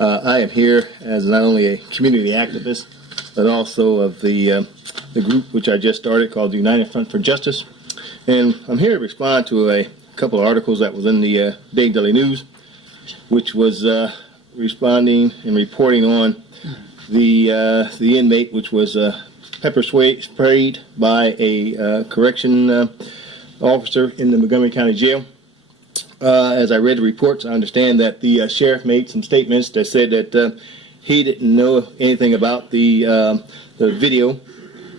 I am here as not only a community activist, but also of the group which I just started called the United Front for Justice. And I'm here to respond to a couple of articles that was in the Dayton Daily News, which was responding and reporting on the inmate which was pepper sprayed by a correction officer in the Montgomery County Jail. As I read the reports, I understand that the sheriff made some statements that said that he didn't know anything about the video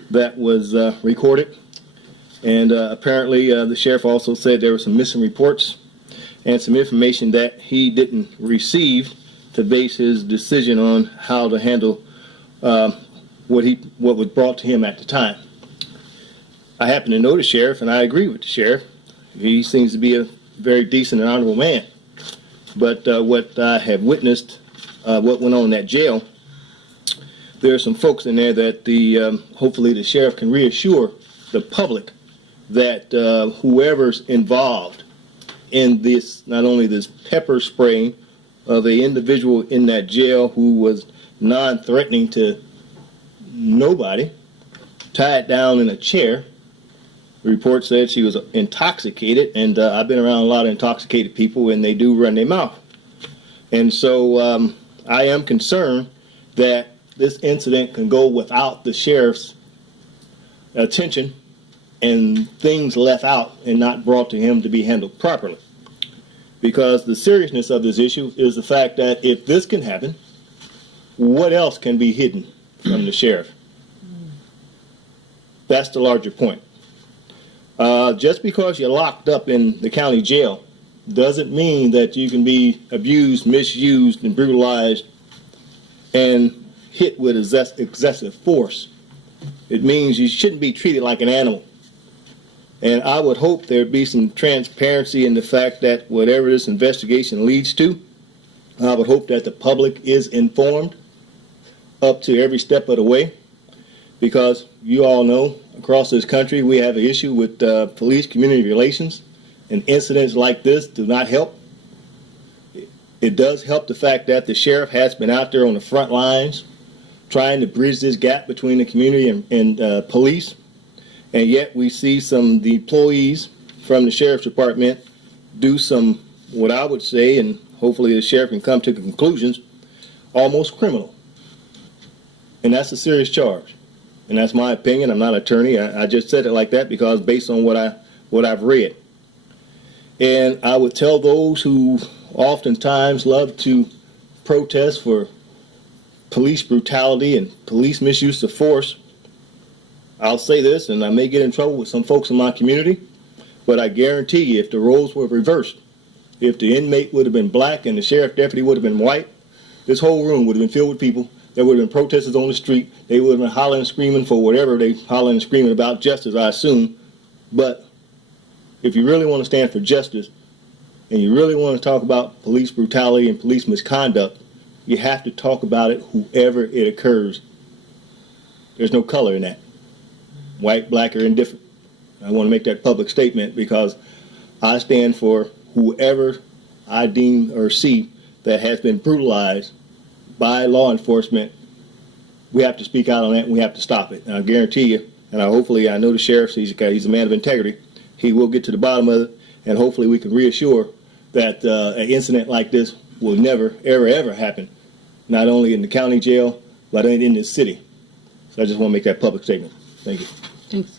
that was recorded. And apparently the sheriff also said there were some missing reports and some information that he didn't receive to base his decision on how to handle what was brought to him at the time. I happen to know the sheriff, and I agree with the sheriff. He seems to be a very decent and honorable man. But what I have witnessed, what went on in that jail, there are some folks in there that hopefully the sheriff can reassure the public that whoever's involved in this, not only this pepper spraying of an individual in that jail who was non-threatening to nobody, tied down in a chair. The report said she was intoxicated, and I've been around a lot of intoxicated people, and they do run their mouth. And so I am concerned that this incident can go without the sheriff's attention and things left out and not brought to him to be handled properly. Because the seriousness of this issue is the fact that if this can happen, what else can be hidden from the sheriff? That's the larger point. Just because you're locked up in the county jail doesn't mean that you can be abused, misused, and brutalized and hit with excessive force. It means you shouldn't be treated like an animal. And I would hope there'd be some transparency in the fact that whatever this investigation leads to, I would hope that the public is informed up to every step of the way, because you all know across this country we have an issue with police community relations, and incidents like this do not help. It does help the fact that the sheriff has been out there on the front lines trying to bridge this gap between the community and police, and yet we see some of the employees from the sheriff's department do some, what I would say, and hopefully the sheriff can come to conclusions, almost criminal. And that's a serious charge. And that's my opinion. I'm not an attorney. I just said it like that because based on what I've read. And I would tell those who oftentimes love to protest for police brutality and police misuse of force, I'll say this, and I may get in trouble with some folks in my community, but I guarantee you if the roles were reversed, if the inmate would have been black and the sheriff deputy would have been white, this whole room would have been filled with people. There would have been protesters on the street. They would have been hollering and screaming for whatever they hollering and screaming about, justice, I assume. But if you really want to stand for justice and you really want to talk about police brutality and police misconduct, you have to talk about it whoever it occurs. There's no color in that. White, black, or indifferent. I want to make that public statement because I stand for whoever I deem or see that has been brutalized by law enforcement. We have to speak out on that, and we have to stop it. And I guarantee you, and I know the sheriff, he's a man of integrity. He will get to the bottom of it, and hopefully we can reassure that an incident like this will never, ever, ever happen, not only in the county jail, but in this city. So I just want to make that public statement. Thank you. Thanks.